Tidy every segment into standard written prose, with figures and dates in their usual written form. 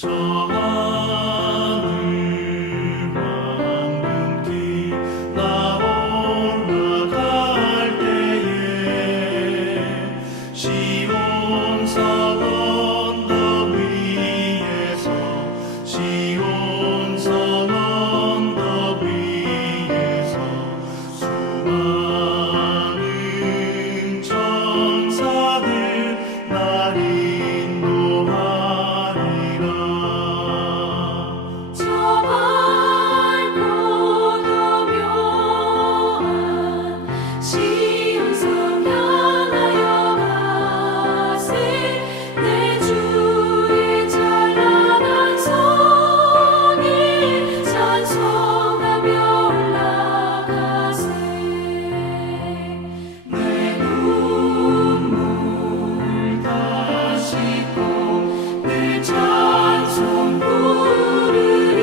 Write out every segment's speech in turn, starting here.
하늘 황금길 나 올라갈 때에 시온산 언덕 위에서 시온산 언덕 위에서 수많은 천사들 날 인도하리라. 저 밝고 묘한 시온산 향하여 가세. 내 주의 찬란한 성에 찬송하며 올라가세. 내 눈물 다 씻고 내 찬송 부르리.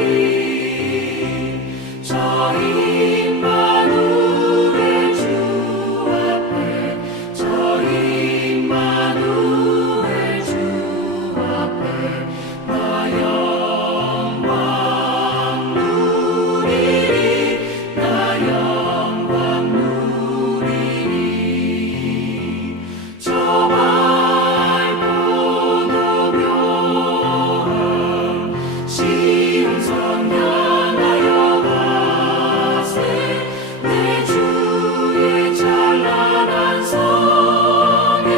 저 임마누엘 주 앞에 저 임마누엘 주 앞에 나 영광 누리리. 나 영광 누리리. 저 밝고도 묘한 시온산 향하여 가세. 내 주의 찬란한 성에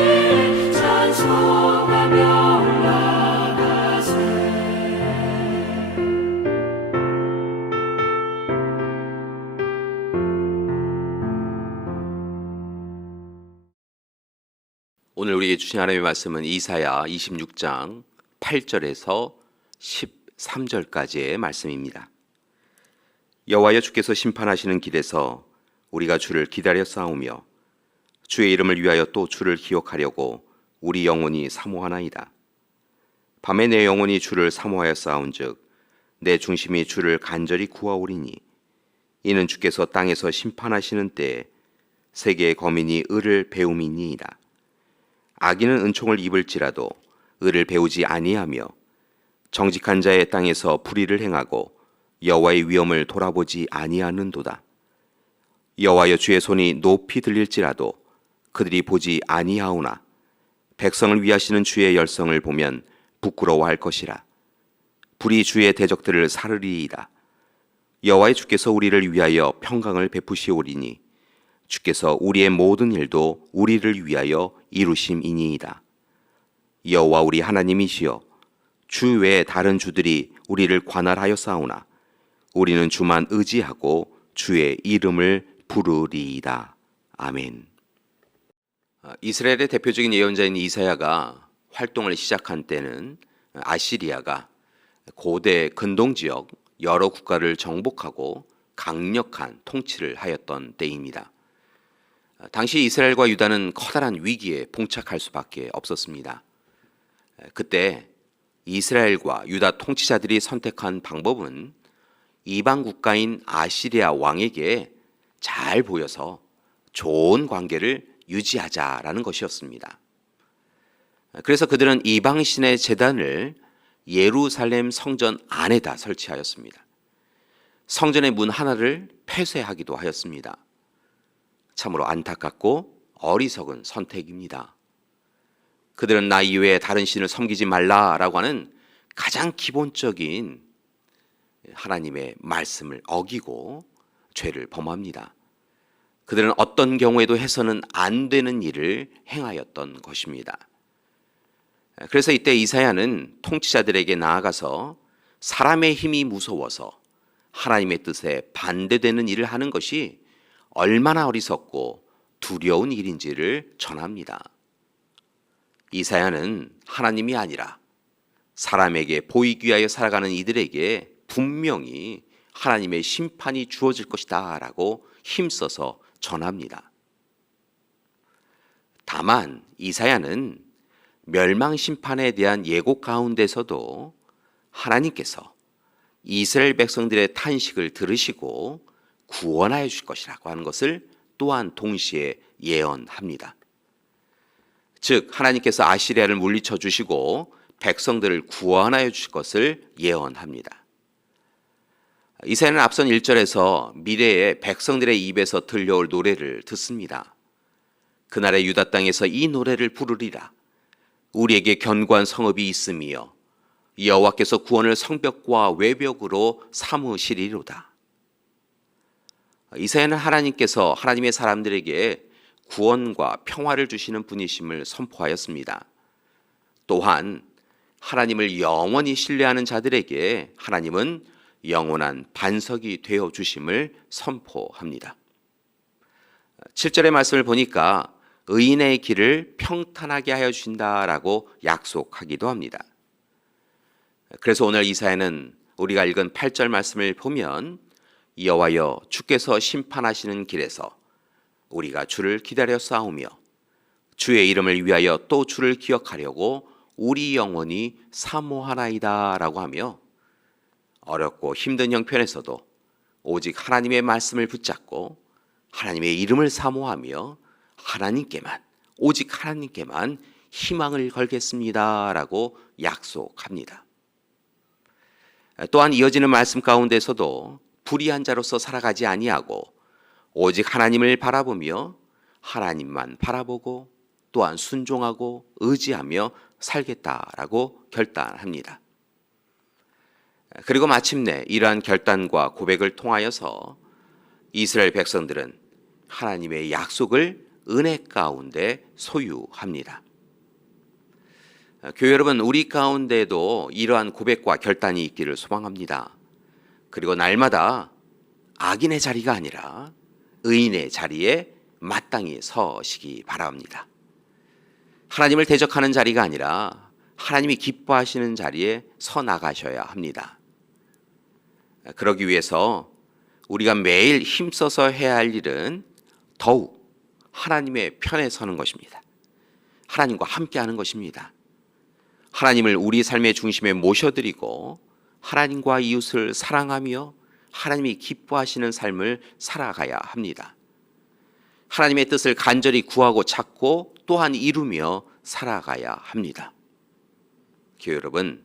찬송하며 올라가세. 오늘 우리에게 주신 하나님의 말씀은 이사야 26장 8절에서 13절까지의 말씀입니다. 여호와여, 주께서 심판하시는 길에서 우리가 주를 기다려 싸우며 주의 이름을 위하여 또 주를 기억하려고 우리 영혼이 사모하나이다. 밤에 내 영혼이 주를 사모하여 싸운즉 내 중심이 주를 간절히 구하오리니 이는 주께서 땅에서 심판하시는 때에 세계의 거민이 을을 배움이니이다. 악인은 은총을 입을지라도 을을 배우지 아니하며 정직한 자의 땅에서 불의를 행하고 여호와의 위엄을 돌아보지 아니하는도다. 여호와여, 주의 손이 높이 들릴지라도 그들이 보지 아니하오나 백성을 위하시는 주의 열성을 보면 부끄러워할 것이라. 불이 주의 대적들을 사르리이다. 여호와의 주께서 우리를 위하여 평강을 베푸시오리니 주께서 우리의 모든 일도 우리를 위하여 이루심이니이다. 여호와 우리 하나님이시여, 주 외에 다른 주들이 우리를 관할하여 싸우나 우리는 주만 의지하고 주의 이름을 부르리이다. 아멘. 이스라엘의 대표적인 예언자인 이사야가 활동을 시작한 때는 아시리아가 고대 근동지역 여러 국가를 정복하고 강력한 통치를 하였던 때입니다. 당시 이스라엘과 유다는 커다란 위기에 봉착할 수밖에 없었습니다. 그때 이스라엘과 유다 통치자들이 선택한 방법은 이방 국가인 아시리아 왕에게 잘 보여서 좋은 관계를 유지하자라는 것이었습니다. 그래서 그들은 이방신의 제단을 예루살렘 성전 안에다 설치하였습니다. 성전의 문 하나를 폐쇄하기도 하였습니다. 참으로 안타깝고 어리석은 선택입니다. 그들은 나 이외에 다른 신을 섬기지 말라라고 하는 가장 기본적인 하나님의 말씀을 어기고 죄를 범합니다. 그들은 어떤 경우에도 해서는 안 되는 일을 행하였던 것입니다. 그래서 이때 이사야는 통치자들에게 나아가서 사람의 힘이 무서워서 하나님의 뜻에 반대되는 일을 하는 것이 얼마나 어리석고 두려운 일인지를 전합니다. 이사야는 하나님이 아니라 사람에게 보이기 위하여 살아가는 이들에게 분명히 하나님의 심판이 주어질 것이다 라고 힘써서 전합니다. 다만 이사야는 멸망 심판에 대한 예고 가운데서도 하나님께서 이스라엘 백성들의 탄식을 들으시고 구원하여 주실 것이라고 하는 것을 또한 동시에 예언합니다. 즉 하나님께서 아시리아를 물리쳐 주시고 백성들을 구원하여 주실 것을 예언합니다. 이사야는 앞선 1절에서 미래의 백성들의 입에서 들려올 노래를 듣습니다. 그날의 유다 땅에서 이 노래를 부르리라. 우리에게 견고한 성읍이 있으며 여호와께서 구원을 성벽과 외벽으로 삼으시리로다. 이사야는 하나님께서 하나님의 사람들에게 구원과 평화를 주시는 분이심을 선포하였습니다. 또한 하나님을 영원히 신뢰하는 자들에게 하나님은 영원한 반석이 되어 주심을 선포합니다. 7절의 말씀을 보니까 의인의 길을 평탄하게 하여 주신다라고 약속하기도 합니다. 그래서 오늘 이사야는 우리가 읽은 8절 말씀을 보면 여호와여 주께서 심판하시는 길에서 우리가 주를 기다려 싸우며 주의 이름을 위하여 또 주를 기억하려고 우리 영혼이 사모하나이다 라고 하며 어렵고 힘든 형편에서도 오직 하나님의 말씀을 붙잡고 하나님의 이름을 사모하며 하나님께만 오직 하나님께만 희망을 걸겠습니다 라고 약속합니다. 또한 이어지는 말씀 가운데서도 불의한 자로서 살아가지 아니하고 오직 하나님을 바라보며 하나님만 바라보고 또한 순종하고 의지하며 살겠다라고 결단합니다. 그리고 마침내 이러한 결단과 고백을 통하여서 이스라엘 백성들은 하나님의 약속을 은혜 가운데 소유합니다. 교회 여러분, 우리 가운데도 이러한 고백과 결단이 있기를 소망합니다. 그리고 날마다 악인의 자리가 아니라 의인의 자리에 마땅히 서시기 바랍니다. 하나님을 대적하는 자리가 아니라 하나님이 기뻐하시는 자리에 서 나가셔야 합니다. 그러기 위해서 우리가 매일 힘써서 해야 할 일은 더욱 하나님의 편에 서는 것입니다. 하나님과 함께하는 것입니다. 하나님을 우리 삶의 중심에 모셔드리고 하나님과 이웃을 사랑하며 하나님이 기뻐하시는 삶을 살아가야 합니다. 하나님의 뜻을 간절히 구하고 찾고 또한 이루며 살아가야 합니다. 교회 여러분,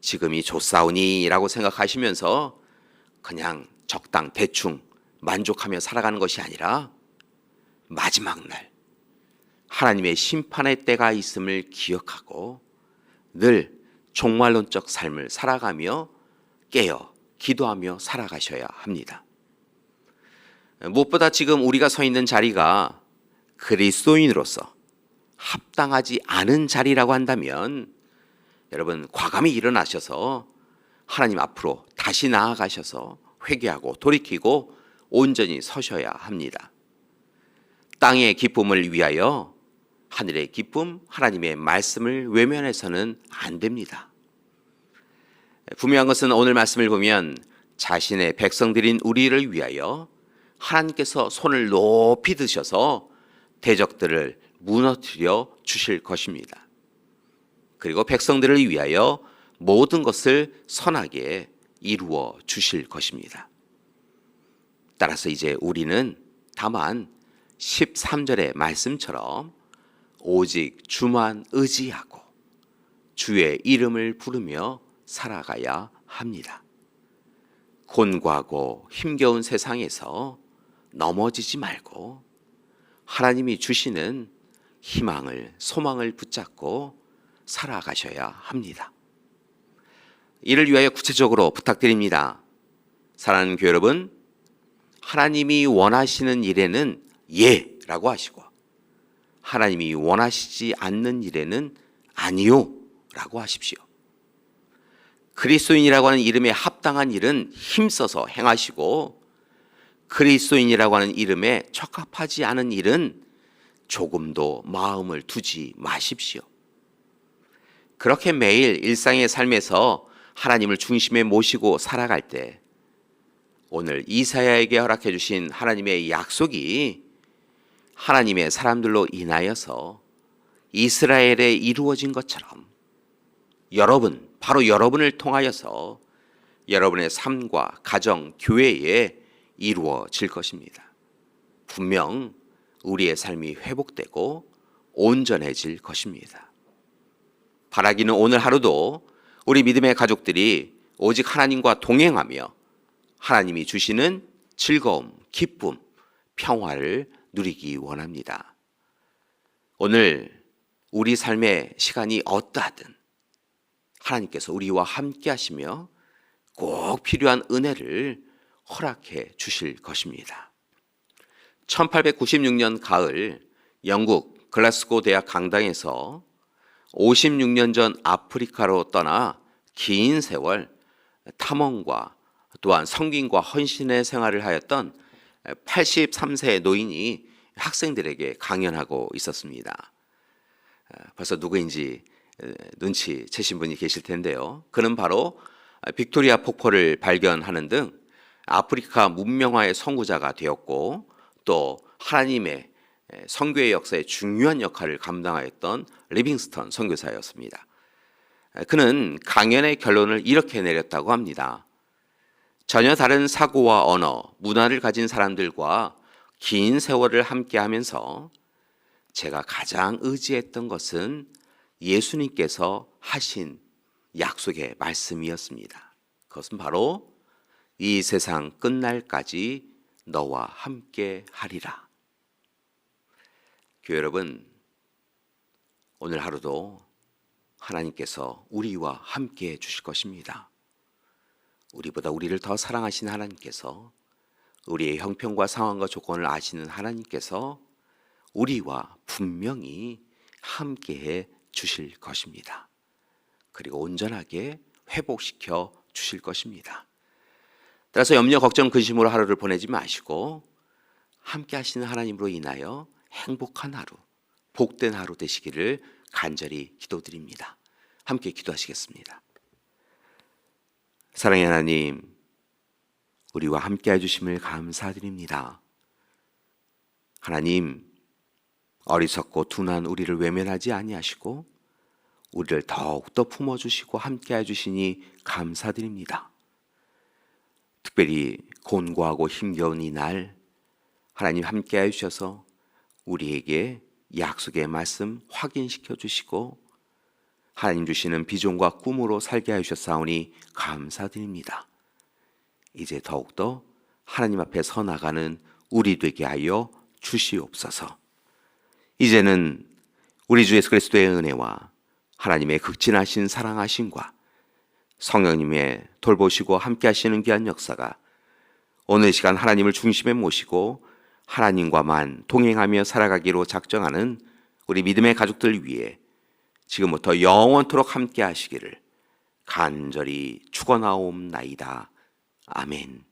지금이 좋사오니라고 생각하시면서 그냥 적당 대충 만족하며 살아가는 것이 아니라 마지막 날 하나님의 심판의 때가 있음을 기억하고 늘 종말론적 삶을 살아가며 깨어 기도하며 살아가셔야 합니다. 무엇보다 지금 우리가 서 있는 자리가 그리스도인으로서 합당하지 않은 자리라고 한다면 여러분 과감히 일어나셔서 하나님 앞으로 다시 나아가셔서 회개하고 돌이키고 온전히 서셔야 합니다. 땅의 기쁨을 위하여 하늘의 기쁨, 하나님의 말씀을 외면해서는 안 됩니다. 분명한 것은 오늘 말씀을 보면 자신의 백성들인 우리를 위하여 하나님께서 손을 높이 드셔서 대적들을 무너뜨려 주실 것입니다. 그리고 백성들을 위하여 모든 것을 선하게 이루어 주실 것입니다. 따라서 이제 우리는 다만 13절의 말씀처럼 오직 주만 의지하고 주의 이름을 부르며 살아가야 합니다. 곤고하고 힘겨운 세상에서 넘어지지 말고 하나님이 주시는 희망을, 소망을 붙잡고 살아가셔야 합니다. 이를 위하여 구체적으로 부탁드립니다. 사랑하는 교회 여러분, 하나님이 원하시는 일에는 예라고 하시고 하나님이 원하시지 않는 일에는 아니요 라고 하십시오. 그리스도인이라고 하는 이름에 합당한 일은 힘써서 행하시고 그리스도인이라고 하는 이름에 적합하지 않은 일은 조금도 마음을 두지 마십시오. 그렇게 매일 일상의 삶에서 하나님을 중심에 모시고 살아갈 때 오늘 이사야에게 허락해 주신 하나님의 약속이 하나님의 사람들로 인하여서 이스라엘에 이루어진 것처럼 여러분, 바로 여러분을 통하여서 여러분의 삶과 가정, 교회에 이루어질 것입니다. 분명 우리의 삶이 회복되고 온전해질 것입니다. 바라기는 오늘 하루도 우리 믿음의 가족들이 오직 하나님과 동행하며 하나님이 주시는 즐거움, 기쁨, 평화를 누리기 원합니다. 오늘 우리 삶의 시간이 어떠하든 하나님께서 우리와 함께 하시며 꼭 필요한 은혜를 허락해 주실 것입니다. 1896년 가을 영국 글라스고 대학 강당에서 56년 전 아프리카로 떠나 긴 세월 탐험과 또한 섬김과 헌신의 생활을 하였던 83세의 노인이 학생들에게 강연하고 있었습니다. 벌써 누구인지 눈치채신 분이 계실 텐데요. 그는 바로 빅토리아 폭포를 발견하는 등 아프리카 문명화의 선구자가 되었고 또 하나님의 선교의 역사에 중요한 역할을 감당하였던 리빙스턴 선교사였습니다. 그는 강연의 결론을 이렇게 내렸다고 합니다. 전혀 다른 사고와 언어, 문화를 가진 사람들과 긴 세월을 함께하면서 제가 가장 의지했던 것은 예수님께서 하신 약속의 말씀이었습니다. 그것은 바로 이 세상 끝날까지 너와 함께 하리라. 교회 여러분, 오늘 하루도 하나님께서 우리와 함께 해 주실 것입니다. 우리보다 우리를 더 사랑하신 하나님께서, 우리의 형편과 상황과 조건을 아시는 하나님께서 우리와 분명히 함께 해 주실 것입니다. 그리고 온전하게 회복시켜 주실 것입니다. 따라서 염려, 걱정, 근심으로 하루를 보내지 마시고 함께 하시는 하나님으로 인하여 행복한 하루, 복된 하루 되시기를 간절히 기도드립니다. 함께 기도하시겠습니다. 사랑의 하나님, 우리와 함께 해주심을 감사드립니다. 하나님, 어리석고 둔한 우리를 외면하지 아니하시고 우리를 더욱더 품어주시고 함께 해주시니 감사드립니다. 특별히 곤고하고 힘겨운 이 날 하나님 함께 해주셔서 우리에게 약속의 말씀 확인시켜 주시고 하나님 주시는 비전과 꿈으로 살게 하셨사오니 감사드립니다. 이제 더욱더 하나님 앞에 서 나가는 우리 되게 하여 주시옵소서. 이제는 우리 주 예수 그리스도의 은혜와 하나님의 극진하신 사랑하심과 성령님의 돌보시고 함께 하시는 귀한 역사가 오늘 시간 하나님을 중심에 모시고 하나님과만 동행하며 살아가기로 작정하는 우리 믿음의 가족들 위해 지금부터 영원토록 함께 하시기를 간절히 축원하옵나이다. 아멘.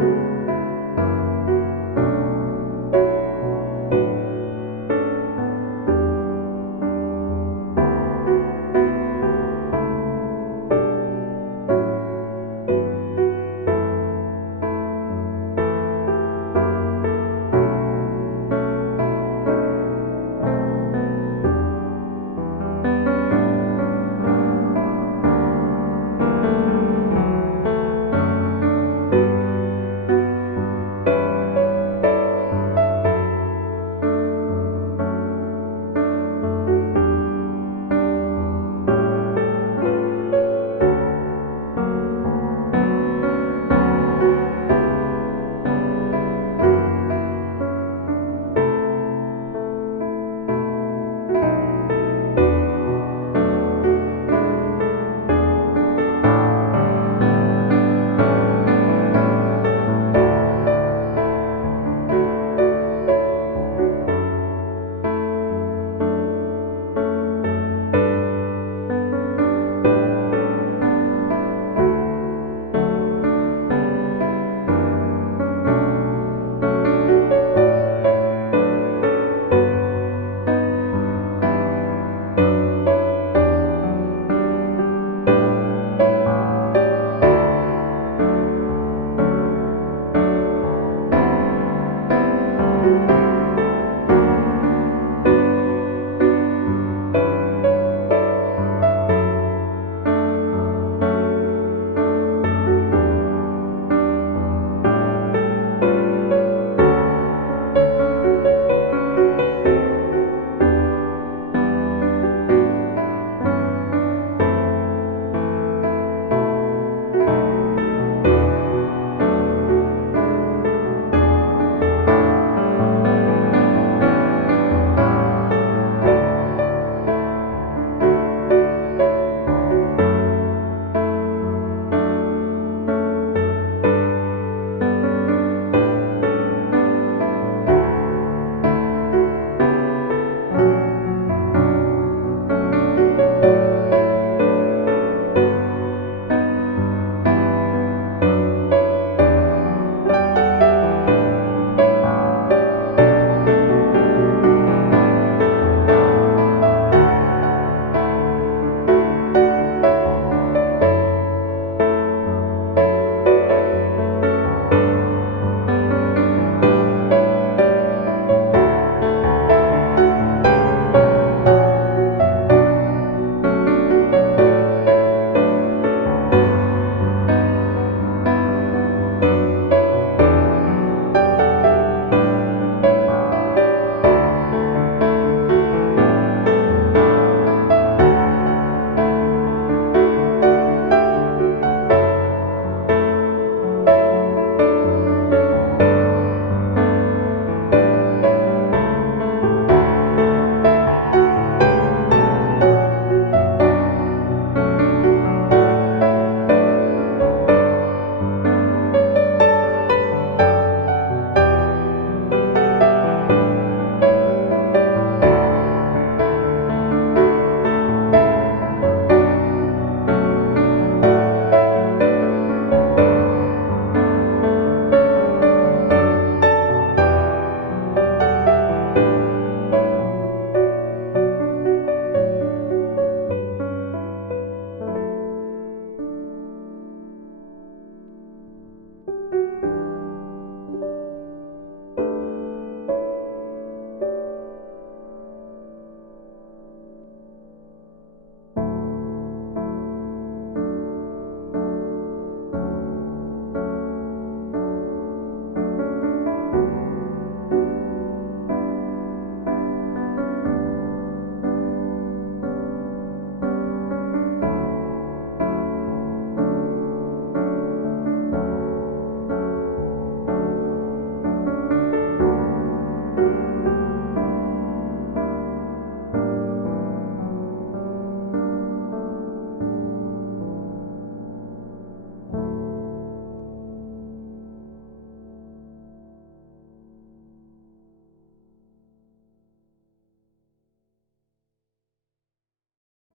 바랍니다.